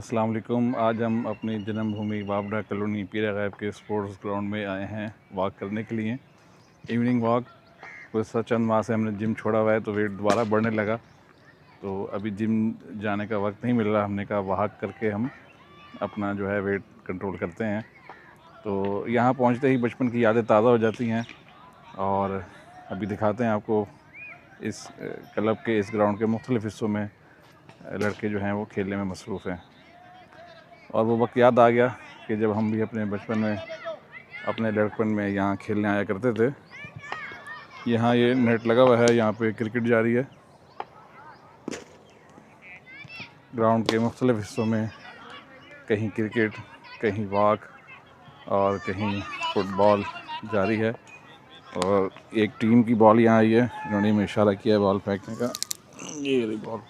अस्सलाम वालेकुम। आज हम अपनी जन्मभूमि बाबरा कॉलोनी पीरा गैब के स्पोर्ट्स ग्राउंड में आए हैं वॉक करने के लिए। Evening walk. कुछ चंद माह से हमने जिम छोड़ा हुआ है तो वेट दोबारा बढ़ने लगा, तो अभी जिम जाने का वक्त नहीं मिल रहा। हमने कहा वॉक करके हम अपना जो है वेट कंट्रोल करते हैं। तो यहाँ पहुँचते ही बचपन की यादें ताज़ा हो जाती हैं। और अभी दिखाते हैं आपको इस क्लब के इस ग्राउंड के मुख्तलिफ़ हिस्सों में लड़के जो हैं वो खेलने में मसरूफ़ हैं। और वो वक्त याद आ गया कि जब हम भी अपने बचपन में अपने लड़कपन में यहाँ खेलने आया करते थे। यहाँ ये नेट लगा हुआ है, यहाँ पे क्रिकेट जारी है। ग्राउंड के मुख्तलिफ़ हिस्सों में कहीं क्रिकेट, कहीं वॉक और कहीं फुटबॉल जारी है। और एक टीम की बॉल यहाँ आई है, इन्होंने में इशारा किया है बॉल फेंकने का। ये रही बॉल।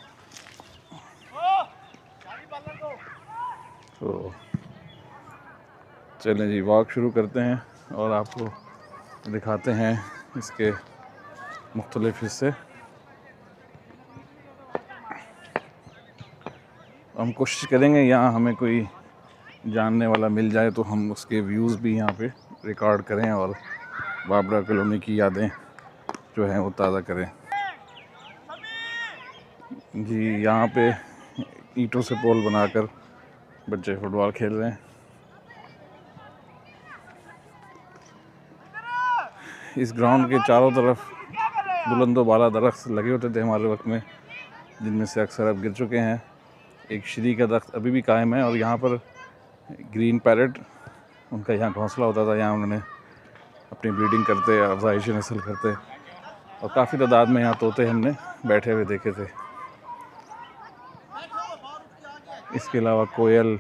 तो चलें जी, वॉक शुरू करते हैं और आपको दिखाते हैं इसके मुख्तलिफ़ हिस्से। हम कोशिश करेंगे यहाँ हमें कोई जानने वाला मिल जाए तो हम उसके व्यूज़ भी यहाँ पे रिकॉर्ड करें और बाबरा कॉलोनी की यादें जो हैं वो ताज़ा करें। जी, यहाँ पे ईंटों से पोल बनाकर बच्चे फुटबॉल खेल रहे हैं। इस ग्राउंड के चारों तरफ बुलंदो बाला दरख्त लगे होते थे हमारे वक्त में, जिनमें से अक्सर अब गिर चुके हैं। एक श्री का दरख्त अभी भी कायम है और यहाँ पर ग्रीन पैरेट, उनका यहाँ घोंसला होता था। यहाँ उन्होंने अपनी ब्रीडिंग करते, अफजाइश नस्ल करते और काफ़ी तादाद में यहाँ तोते हमने बैठे हुए देखे थे। इसके अलावा कोयल,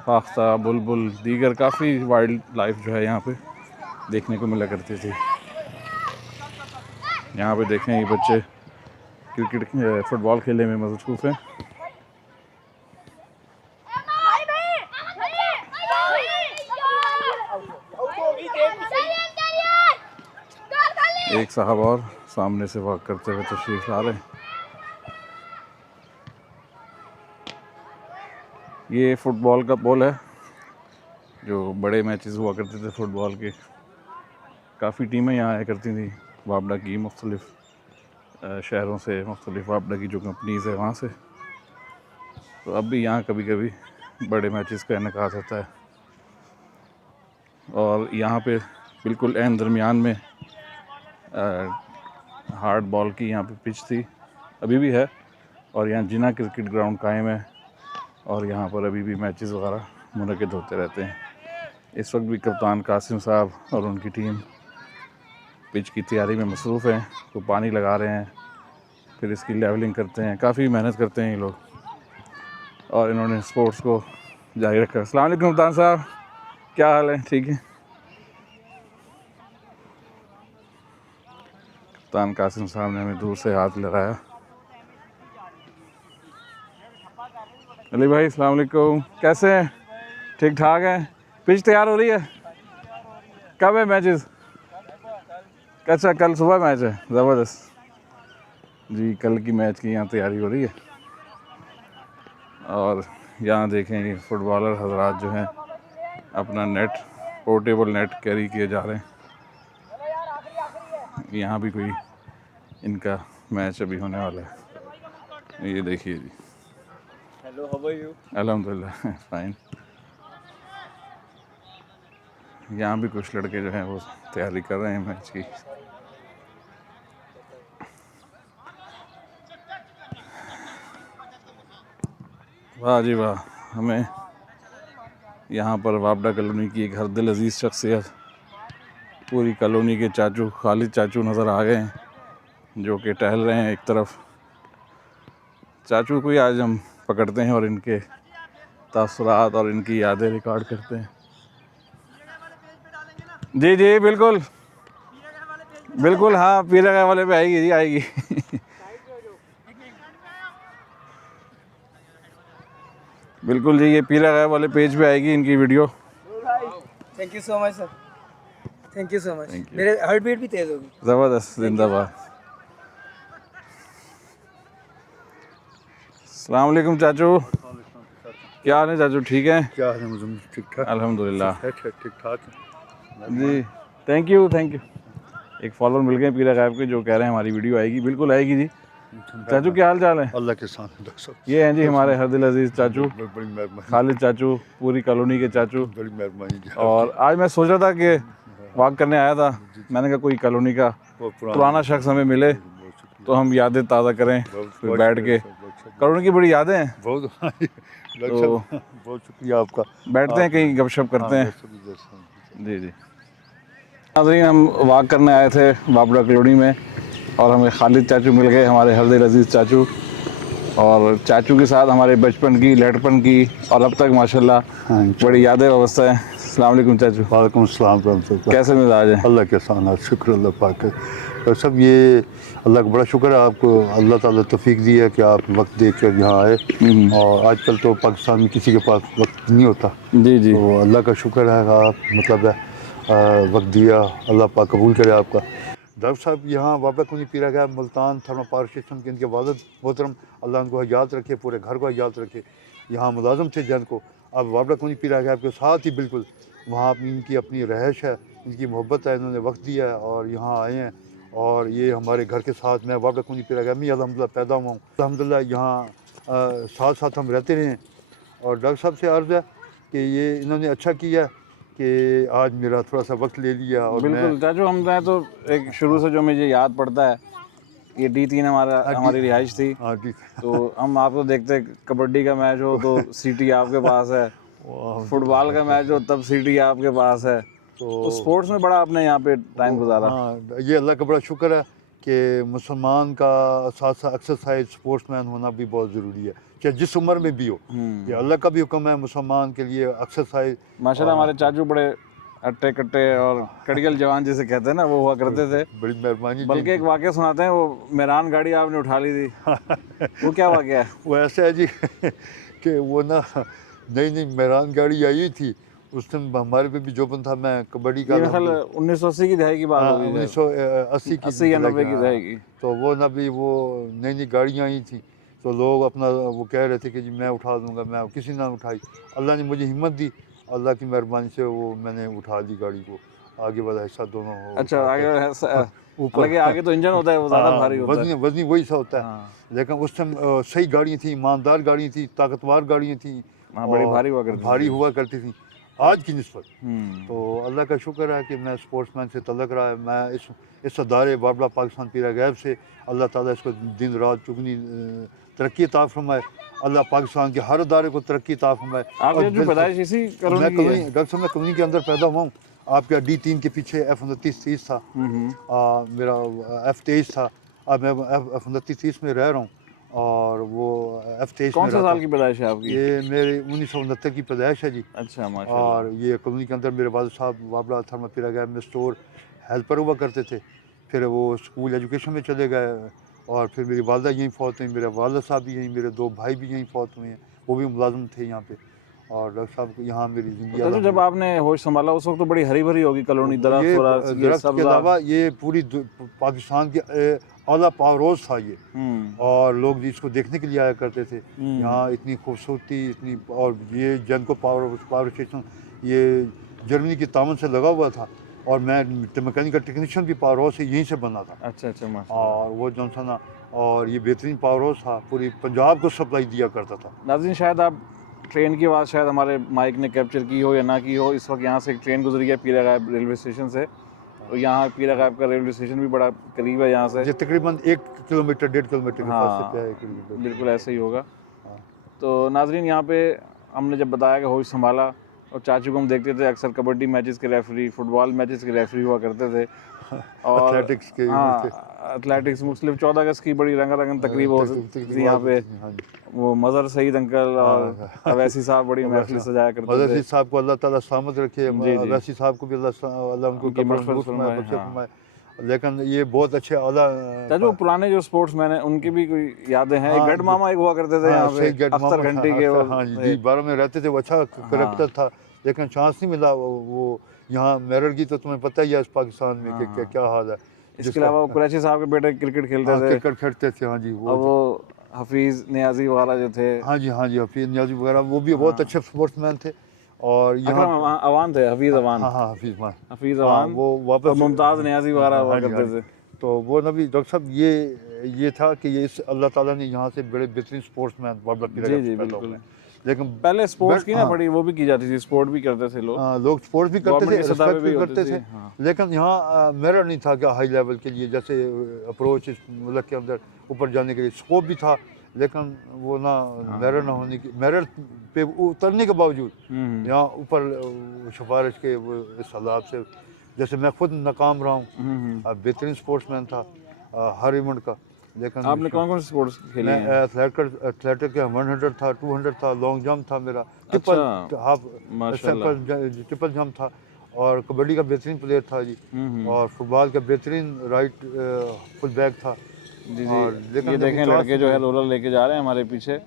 फाख्ता, बुलबुल, दीगर काफ़ी वाइल्ड लाइफ जो है यहाँ पे देखने को मिला करती थी। यहाँ पे देखें ये बच्चे क्रिकेट फुटबॉल खेलने में मसरूफ़ हैं। एक साहब और सामने से वॉक करते हुए तशरीफ ला रहे हैं। ये फुटबॉल का पोल है, जो बड़े मैचेस हुआ करते थे फुटबॉल के। काफ़ी टीमें यहाँ आया करती थी बाबरा की, मुख्तलिफ़ शहरों से, मुख्तलिफ़ बाबरा की जो कंपनीज़ है वहाँ से। तो अब भी यहाँ कभी कभी बड़े मैचेस का इनेकाद होता है। और यहाँ पे बिल्कुल एन दरमियान में हार्ड बॉल की यहाँ पे पिच थी, अभी भी है। और यहाँ जिना क्रिकेट ग्राउंड कायम है और यहाँ पर अभी भी मैचेस वगैरह मुनक़िद होते रहते हैं। इस वक्त भी कप्तान कासिम साहब और उनकी टीम पिच की तैयारी में मसरूफ़ हैं। तो पानी लगा रहे हैं, फिर इसकी लेवलिंग करते हैं। काफ़ी मेहनत करते हैं ये लोग और इन्होंने स्पोर्ट्स को जारी रखा। अस्सलाम वालेकुम कप्तान साहब, क्या हाल है? ठीक है। कप्तान कासिम साहब ने हमें दूर से हाथ लगाया। अली भाई अस्सलाम वालेकुम, कैसे हैं? ठीक ठाक है। पिच तैयार हो रही है? कब है मैचेस? अच्छा, कल सुबह मैच है। ज़बरदस्त जी, कल की मैच की यहाँ तैयारी हो रही है। और यहाँ देखें ये फुटबॉलर हजरात जो हैं अपना नेट, पोर्टेबल नेट कैरी किए जा रहे हैं। यहाँ भी कोई इनका मैच अभी होने वाला है। ये देखिए जी। Hello, how are you? अल्हम्दुलिल्लाह फाइन। यहाँ भी कुछ लड़के जो हैं वो तैयारी कर रहे हैं मैच की। वाह जी वाह, हमें यहाँ पर बाबरा कॉलोनी की एक हर दिल अजीज़ शख्सियत, पूरी कॉलोनी के चाचू खालिद चाचू नज़र आ गए हैं, जो कि टहल रहे हैं एक तरफ। चाचू को ही आज हम पकड़ते हैं और इनके तासुरात और इनकी यादें रिकॉर्ड करते हैं। जी जी बिल्कुल बिल्कुल, हाँ पीरा गैब वाले पे आएगी जी, आएगी। बिल्कुल जी, ये पीरा गैब वाले पेज पे आएगी इनकी video. Thank you so much sir, thank you so much. मेरे हार्ट बीट भी तेज़ होगी। ज़बरदस्त, जिंदाबाद। अस्सलाम वालेकुम चाचू, क्या हाल है चाचू, ठीक है? क्या हाल है मुझे? ठीक ठाक अल्हम्दुलिल्लाह ठीक ठाक जी। Thank you thank you. एक फॉलोअर मिल गए पीरा गायब के जो कह रहे हैं हमारी वीडियो आएगी। बिल्कुल आएगी जी। चाचू क्या हाल चाल है? अल्लाह के साथ डॉक्टर साहब। ये हैं जी हमारे हरदिल अजीज़ चाचू, बड़ी मेहरबानी, खालिद चाचू, पूरी कॉलोनी के चाचू। बड़ी मेहरबानी जी। और आज मैं सोच रहा था कि वॉक करने आया था, मैंने कहा कोई कॉलोनी का वो पुराना शख्स हमें मिले तो हम यादें ताज़ा करें, फिर बैठ के। कॉलोनी की बड़ी यादें हैं, बहुत तो बहुत शुक्रिया आपका। बैठते हैं कहीं गपशप करते हैं। हैं। जी जी। नाज़रीन, हम वॉक करने आए थे बाबरा कॉलोनी में और हमें खालिद चाचू मिल गए, हमारे हरदिल अजीज़ चाचू। और चाचू के साथ हमारे बचपन की, लड़पन की और अब तक माशाल्लाह हाँ, बड़ी यादें व्यवस्था है। अस्सलाम वालेकुम चाचू, वालेकुम अस्सलाम रहमतुल्लाह। कैसे मिजाज है? अल्लाह के साथ शुक्र अल्लाह पाक है। तो सब ये अल्लाह का बड़ा शुक्र है, आपको अल्लाह ताला तौफीक दी है कि आप वक्त देख कर यहाँ आए। और आजकल तो पाकिस्तान में किसी के पास वक्त नहीं होता, जी जी। तो अल्लाह का शुक्र है कि आप मतलब वक्त दिया, अल्लाह पाक कबूल करे आपका। डॉक्टर साहब यहाँ बाबा कुनी पीरा गया मुल्तान थर्मा पावर स्टेशन के इनके वालिद मोहतरम, अल्लाह उनको हयात रखे, पूरे घर को हयात रखे। यहाँ मुलाजम थे जन को, अब बाबा कुनी पीरा गया के साथ ही बिल्कुल वहाँ इनकी अपनी रहायश है, इनकी मोहब्बत है, इन्होंने वक्त दिया है और यहाँ आए हैं। और ये हमारे घर के साथ, मैं बाबा कुनी पीरा गया मैं अल्हम्दुलिल्लाह पैदा हुआ हूँ, अल्हम्दुलिल्लाह यहाँ साथ साथ हम रहते रहे हैं। और डॉक्टर साहब से अर्ज़ है कि ये इन्होंने अच्छा किया कि आज मेरा थोड़ा सा वक्त ले लिया। और बिल्कुल चाचू, मैं तो एक शुरू से जो मुझे याद पड़ता है, ये D3 हमारी रिहाइश थी। हाँ जी। तो हम आपको देखते, कबड्डी का मैच हो तो सीटी आपके पास है, फुटबॉल का मैच हो तब सीटी आपके पास है। तो स्पोर्ट्स में बड़ा आपने यहाँ पे टाइम गुजारा। हाँ, ये अल्लाह का बड़ा शुक्र है कि मुसलमान का साथ साथ एक्सरसाइज स्पोर्ट्समैन होना भी बहुत ज़रूरी है, चाहे जिस उम्र में भी हो। ये अल्लाह का भी हुक्म है मुसलमान के लिए एक्सरसाइज। माशाल्लाह हमारे चाचू बड़े अट्टे कट्टे और कड़ियल जवान जिसे कहते हैं ना, वो हुआ करते थे। बड़ी मेहरबानी। बल्कि एक वाक़या सुनाते हैं, वो मेहरान गाड़ी आपने उठा ली थी, वो क्या वाक़या है? वो ऐसा है जी कि वो ना नई नई मेहरान गाड़ी आई थी, उस दिन हमारे पे भी जोबन था, मैं कबड्डी का 1980 की दहाई की बात होगी, 1980 की 80 या 90 की दहाई की। तो वो ना भी वो नई नई गाड़ियाँ आई थी, तो लोग अपना वो कह रहे थे कि जी मैं उठा दूंगा, मैं किसी ने उठाई। अल्लाह ने मुझे हिम्मत दी, अल्लाह की मेहरबानी से वो मैंने उठा ली गाड़ी को, आगे वाला हिस्सा दोनों अच्छा आगे ऊपर आगे तो इंजन होता है, वो ज़्यादा भारी होता है, वजनी वही सा होता है। लेकिन उस टाइम सही गाड़ियाँ थी, ईमानदार गाड़ियाँ थी, ताकतवर गाड़ियाँ थी, बड़ी भारी हुआ करती थी आज की निस्बत। तो अल्लाह का शुक्र है कि मैं स्पोर्ट्समैन से तल्लक रहा है। मैं इस अदारे बाबरा पाकिस्तान पीरा गैब से अल्लाह ताला इसको दिन रात चुगनी तरक्की अता फरमाए, अल्लाह पाकिस्तान के हर अदारे को तरक्की अता फरमाए। मैं कॉलोनी के अंदर पैदा हुआ हूँ। आपका D3 के पीछे F2930 था, मेरा F23 था, अब मैं F2930 में रह रहा हूँ। और वो F23 कौन सा साल की पैदाइश है आपकी? ये मेरे 1969 की पैदाइश है जी। अच्छा माशाल्लाह। और ये कॉलोनी के अंदर मेरे वालिद साहब बाबरा थर्मा पीरा गैब में स्टोर हेल्पर हुआ करते थे, फिर वो स्कूल एजुकेशन में चले गए और फिर मेरी वालदा यहीं फौत हुई, मेरे वालिद साहब भी यहीं, मेरे दो भाई भी यहीं फौत हुए हैं, वो भी मुलाजिम थे यहाँ पे। और डॉक्टर साहब यहाँ मेरी ज़िंदगी। तो जब आपने होश संभाला उस वक्त तो बड़ी हरी भरी होगी कॉलोनी, दरख्त के अलावा ये पूरी पाकिस्तान के आला पावरोज था ये, और लोग इसको देखने के लिए आया करते थे। यहाँ इतनी खूबसूरती, इतनी, और ये जन को पावर स्टेशन ये जर्मनी की तामन से लगा हुआ था, और मैं मैकेनिकल टेक्नीशियन भी पावर हाउस से यहीं से बना था। अच्छा और वो जो था ना, और ये बेहतरीन पावर हाउस था, पूरी पंजाब को सप्लाई दिया करता था। नाज़रीन, शायद आप ट्रेन की आवाज़ शायद हमारे माइक ने कैप्चर की हो या ना की हो, इस वक्त यहाँ से एक ट्रेन गुजरी है पीरा गायब रेलवे स्टेशन से। तो यहाँ पीरा गायब का रेलवे स्टेशन भी बड़ा करीब है यहाँ से, ये तकरीबन 1 किलोमीटर 1.5 किलोमीटर के फासले पे है। बिल्कुल ऐसे ही होगा। तो नाज़रीन, यहाँ पे हमने जब बताया कि होश संभाला, और चाचू को हम देखते थे अक्सर कबड्डी मैचेस के रेफरी, फुटबॉल मैचेस के रेफरी हुआ करते थे, और एथलेटिक्स मुस्लिम 14 अगस्त की बड़ी रंगारंग तकरीब होती थी यहाँ पे। वो मज़हर सईद अंकल और अवैसी साहब बड़ी महफिल सजाया करते थे। अवैसी साहब को अल्लाह ताला सलामत रखे, अवैसी साहब को भी अल्लाह उनको फरमाए। लेकिन ये बहुत अच्छे आला जो पुराने जो स्पोर्ट्समैन हैं उनकी भी कोई यादें हैं? गढ़ मामा एक हुआ करते थे यहाँ पे, अख्तर घंटी के, हाँ जी, 12 में रहते थे, वो अच्छा करैक्टर था, लेकिन चांस नहीं मिला। वो यहाँ मेरठ की तो तुम्हें पता ही है पाकिस्तान में कि क्या हाल है। इसके अलावा कुरैशी साहब के बेटे क्रिकेट खेलते थे। क्रिकेट खेलते थे, हाँ जी। वो हफीज़ नियाजी वगैरह जो थे, हाँ जी, हफीज़ नियाज़ी वगैरह वो भी बहुत अच्छे स्पोर्ट्समैन थे। और यहाँ अकरम अवान थे, हफीज़ अवान, हाँ, हफीज़ मान, हफीज़ हाँ, अवान वो और वापस मुमताज़ नियाजी वगैरह हुआ हाँ करते जी। थे। तो वो नबी डॉक्टर साहब ये था कि ये इस अल्लाह ताला ने यहाँ से बड़े बेहतरीन स्पोर्ट्समैन बाबर पीरगैब जी से जी पैदा बिल्कुल। हुए हैं। लेकिन पहले स्पोर्ट्स की ना हाँ, बड़ी वो भी की जाती थी, स्पोर्ट भी करते थे लोग, लोग स्पोर्ट्स भी करते गवर्नमेंट थे, की सतह पे रिस्पेक्ट भी भी होती करते थी। थे। हाँ लेकिन यहाँ मेरिट नहीं था क्या हाई लेवल के लिए, जैसे अप्रोच इस मुल्क के अंदर ऊपर जाने के लिए स्कोप भी था, लेकिन वो ना मेरिट ना होने की, मेरिट पे उतरने के बावजूद हम्म यहाँ ऊपर सिफारिश के वो इस हालात से, जैसे मैं खुद नाकाम रहा हूँ। हम्म। बेहतरीन स्पोर्ट्समैन था हर इवेंट का, लेकिन आपने कौन कौन से स्पोर्ट्स खेली मैं हैं? एथलेटिक के 100 था, 200 था, लॉन्ग जंप था मेरा, ट्रिपल अच्छा, हाफ माशाल्लाह। सिंपल ट्रिपल जंप था, और कबड्डी का बेहतरीन प्लेयर था जी, हम्म। और फुटबॉल का बेहतरीन राइट फुल बैक था। जी जी, और ये लेकिन अभी देखें चांस लड़के नहीं जो है मिले, रोलर लेके जा रहे हैं हमारे पीछे,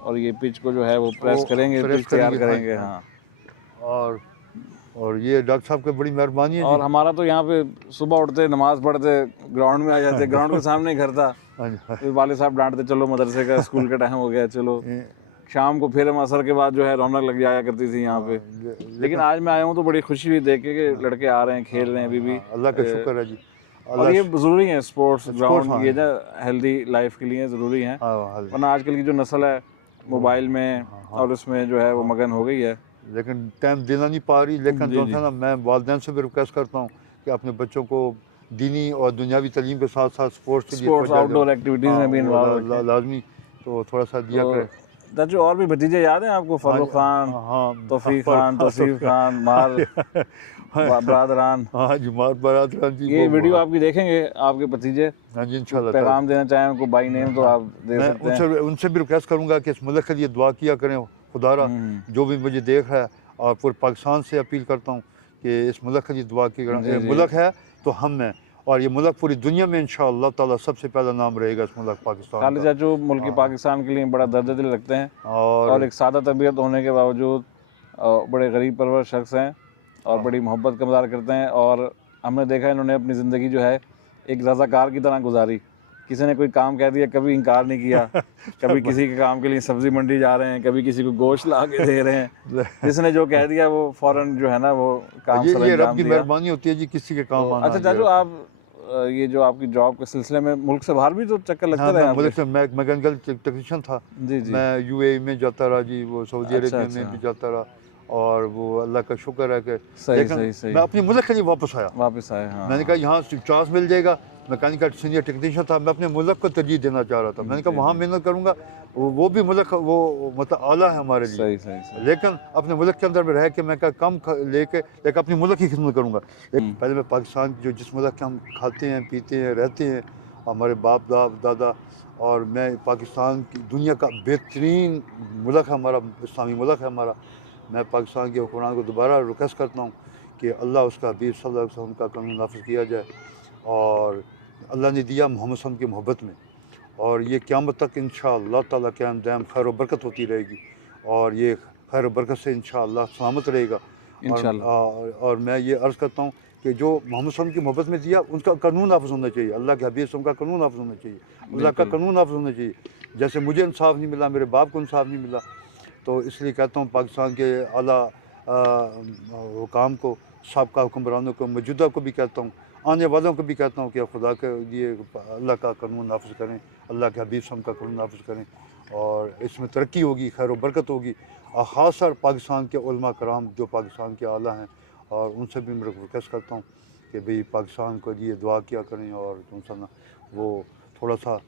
और ये पिच को जो है वो प्रेस वो करेंगे, प्रेस पिच तैयार करेंगे। हाँ जी, करेंगे। हाँ हाँ, जी। और ये डॉक्टर साहब की बड़ी मेहरबानी है जी। और हमारा तो यहाँ पे सुबह उठते नमाज पढ़ते ग्राउंड में आ जाते, ग्राउंड के सामने ही घर था, हाँ जी, हाँ फिर वाले साहब डांटते चलो मदरसे का स्कूल का टाइम हो गया चलो, जी। शाम को फिर हम असर के बाद जो है रौनक लग जाया करती थी यहाँ पे। लेकिन लेकिन आज मैं आया हूँ तो बड़ी खुशी हुई देख के कि लड़के आ रहे हैं, खेल रहे हैं अभी भी। अल्लाह का शुक्र है जी। और अल्लाह ये ज़रूरी है स्पोर्ट्स स्पोर्ट्स, ग्राउंड, हाँ ये ना हेल्दी लाइफ के लिए ज़रूरी है, हाँ हाँ, वरना आजकल की जो नस्ल है मोबाइल में और उसमें जो है वो मगन हो गई है। लेकिन टाइम देना नहीं पा रही। लेकिन जी जो जी, है ना, मैं वालिदैन से भी रिक्वेस्ट करता हूँ कि अपने बच्चों को दीनी और दुनियावी तालीम के साथ साथ स्पोर्ट्स के लिए स्पोर्ट्स तवज्जो आउटडोर दें। एक्टिविटीज़ हाँ, में भी वो इन्वॉल्व रखें। लाजमी तो थोड़ा सा दिया तो करें। चाचू और भी भतीजे याद हैं आपको? हाँ फर्रुख जी, खान, हाँ हाँ तौफीक हाँ, खान, तौसीफ खान, मार बरदरान, हाँ जी, मार बरादरान जी, ये वीडियो वो आपकी देखेंगे आपके भतीजे, हाँ जी, कोई इंशाल्लाह ताला। पैगाम देना चाहें उनको बाई नेम तो हाँ, आप दे मैं सकते हैं। उनसे उनसे भी रिक्वेस्ट करूँगा कि इस मुल्क के लिए दुआ किया करें। खुदारा जो भी मुझे देख रहा है, और पूरे पाकिस्तान से अपील करता हूँ कि इस मुल्क के लिए दुआ की जी करें। जी, मुल्क है तो हम हैं, और ये मुल्क पूरी दुनिया में इंशाअल्लाह ताला सबसे पहला नाम रहेगा इस मुल्क पाकिस्तान खालिद का। चाचू मुल्क पाकिस्तान के लिए बड़ा दर्द दिल रखते हैं, और और एक सादा तबीयत होने के बावजूद बड़े गरीब परवर शख्स हैं और बड़ी मोहब्बत का मज़ार करते हैं। और हमने देखा है इन्होंने अपनी ज़िंदगी जो है एक रज़ाकार की तरह गुजारी, किसी ने कोई काम कह दिया कभी इनकार नहीं किया, कभी किसी के काम के लिए सब्ज़ी मंडी जा रहे हैं, कभी किसी को गोश्त ला के दे रहे हैं, जिसने जो कह दिया वो फ़ौरन जो है ना वो काम सर ये रब अंजाम की दिया। मेहरबानी होती है जी, किसी के काम तो आना। अच्छा चाचू, आप ये जो आपकी जॉब के सिलसिले में मुल्क से बाहर भी तो चक्कर लगते हाँ, रहे मैं आपके? मुल्क से, मैं मैकेनिकल टेक्नीशियन था। जी जी, मैं यूएई में जाता रहा जी, वो सऊदी अच्छा अरेबिया अच्छा, में भी जाता रहा, और वो अल्लाह का शुक्र है कि सही लेकिन सही सही, मैं अपने मुल्क के लिए वापस आया। वापस आए। हाँ मैंने कहा यहाँ चांस मिल जाएगा। मैकेनिकल सीनियर टेक्नीशियन था, मैं अपने मुल्क को तरजीह देना चाह रहा था। मैंने कहा जी वहाँ जी, मेहनत करूँगा, वो भी मुल्क वो मतलब आला है हमारे लिए। सही सही सही। लेकिन अपने मुल्क के अंदर में रह के मैं क्या कम लेके, लेकिन अपने मुल्क की खिदमत करूँगा। पहले मैं पाकिस्तान जो जिस मुल्क के हम खाते हैं, पीते हैं, रहते हैं, हमारे बाप दादा, और मैं पाकिस्तान की दुनिया का बेहतरीन मुल्क है हमारा, इस्लामी मुल्क है हमारा। मैं पाकिस्तान के हुक्मरान को दोबारा रिक्वेस्ट करता हूँ कि अल्लाह उसका हबीब सल्लल्लाहु अलैहि वसल्लम का कानून नाफिज किया जाए, और अल्लाह ने दिया मोहम्मद सल्लल्लाहु अलैहि वसल्लम की मोहब्बत में, और ये क़यामत तक इंशाअल्लाह ताला क़याम दायम खैर व बरकत होती रहेगी, और ये खैर व बरकत से इंशाअल्लाह सलामत रहेगा। और मैं ये अर्ज़ करता हूँ कि जो मोहम्मद सल्लल्लाहु अलैहि वसल्लम की मोहब्बत में दिया, उनका कानून नाफिज होना चाहिए, अल्लाह के हबीब सल्लल्लाहु अलैहि वसल्लम का कानून नाफिज होना चाहिए, अल्लाह का कानून नाफिज होना चाहिए। जैसे मुझे इंसाफ नहीं मिला, मेरे बाप को इंसाफ नहीं मिला, तो इसलिए कहता हूँ पाकिस्तान के आला हुकाम को, साबका हुक्मरानों को, मौजूदा को भी कहता हूँ, आने वालों को भी कहता हूँ कि खुदा के लिए अल्लाह का कानून नाफिज करें, अल्लाह के हबीब सल्लल्लाहु अलैहि वसल्लम का कानून नाफिज करें, और इसमें तरक्की होगी, खैर व बरकत होगी। और ख़ासकर पाकिस्तान के उलमा कराम जो पाकिस्तान के आला हैं, और उनसे भी मैं रिक्वेस्ट करता हूँ कि भाई पाकिस्तान को लिए दुआ किया करें, और ना वो थोड़ा सा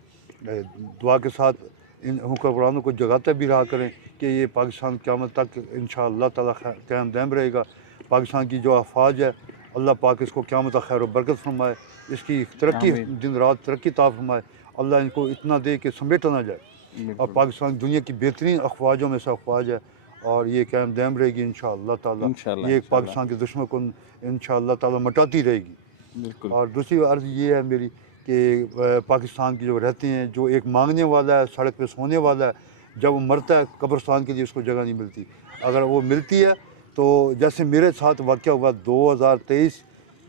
दुआ के साथ इन हुक्मरानों को जगाते भी रहा करें कि ये पाकिस्तान क़यामत तक इंशाअल्लाह ताला क़याम दायम रहेगा। पाकिस्तान की जो अफवाज है, अल्लाह पाक इसको क़यामत तक खैर व बरकत फरमाए, इसकी तरक्की दिन रात तरक्की ता फरमाए, अल्लाह इनको इतना दे कि समेटा ना जाए। और पाकिस्तान दुनिया की बेहतरीन अफवाजों में से अफवाज है, और ये क़याम दायम रहेगी इंशाअल्लाह ताला। ये पाकिस्तान के दुश्मन को इंशाअल्लाह ताला मिटाती रहेगी। और दूसरी अर्ज़ ये है मेरी कि पाकिस्तान की जो रहते हैं, जो एक मांगने वाला है, सड़क पे सोने वाला है, जब वो मरता है कब्रिस्तान के लिए उसको जगह नहीं मिलती। अगर वो मिलती है तो जैसे मेरे साथ वाक़या हुआ 2023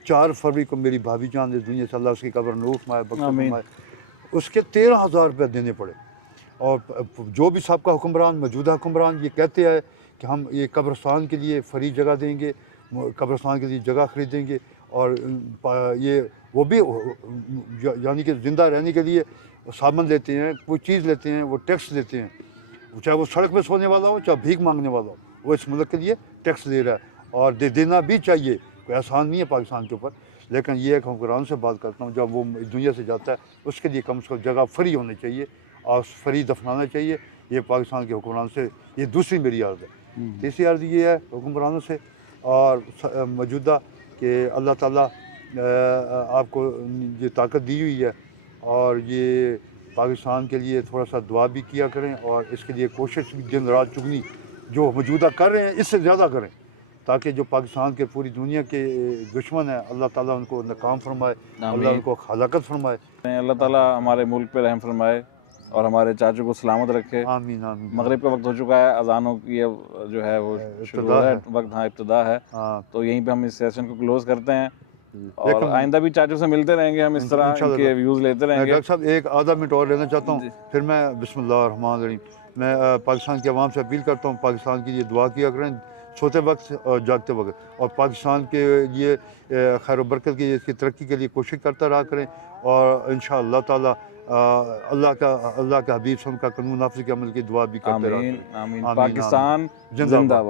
4 फरवरी को, मेरी भाभी जान इस दुनिया से, अल्लाह उसकी कब्र नूर फरमाए, बख्शिश फरमाए, उसके 13,000 रुपये देने पड़े, और जो भी सबका हुक्मरान, मौजूदा हुक्मरान ये कहते हैं कि हम ये कब्रिस्तान के लिए फ्री जगह देंगे, कब्रिस्तान के लिए जगह खरीदेंगे, और ये वो भी यानी कि ज़िंदा रहने के लिए सामान लेते हैं, कोई चीज़ लेते हैं, वो टैक्स देते हैं, चाहे वो सड़क पे सोने वाला हो, चाहे भीख मांगने वाला हो, वो इस मुल्क के लिए टैक्स दे रहा है, और देना भी चाहिए, कोई आसान नहीं है पाकिस्तान के ऊपर। लेकिन ये एक हुक्मरान से बात करता हूँ, जब वो दुनिया से जाता है उसके लिए कम से कम जगह फ्री होनी चाहिए और फ्री दफनाना चाहिए। ये पाकिस्तान के हुक्मरान से ये दूसरी मेरी अर्ज़ है। तीसरी अर्ज़ ये है हुक्मरानों से और मौजूदा कि अल्लाह ताला आपको ये ताकत दी हुई है, और ये पाकिस्तान के लिए थोड़ा सा दुआ भी किया करें, और इसके लिए कोशिश भी दिन रात चुगनी जो मौजूदा कर रहे हैं इससे ज़्यादा करें, ताकि जो पाकिस्तान के पूरी दुनिया के दुश्मन हैं अल्लाह ताला उनको नाकाम फरमाए, अल्लाह उनको हलाकत फरमाए। अल्लाह ताला हमारे मुल्क पे रहम फरमाए और हमारे चाचू को सलामत रखे। आमीन आमीन। मगरिब का वक्त हो चुका है, अजानों की अब जो है वो शुरू है वक्त, हाँ इब्तिदा है, तो यहीं पे हम इस सेशन को क्लोज करते हैं और आइंदा भी चाचू से मिलते रहेंगे, हम इस तरह के व्यूज़ लेते रहेंगे। डॉक्टर साहब एक आधा मिनट और लेना चाहता हूँ, फिर मैं बिस्मिल्लाह रहमान रहीम, मैं पाकिस्तान के अवाम से अपील करता हूँ पाकिस्तान के लिए दुआ किया करें सोते वक्त और जागते वक्त, और पाकिस्तान के लिए खैर बरकत की इसकी तरक्की के लिए कोशिश करता रहा करें, और इंशाअल्लाह ताला अल्लाह का हबीब का कानून नाफिज के अमल की दुआ भी करते रहा करें। आमीन आमीन। पाकिस्तान जिंदाबाद।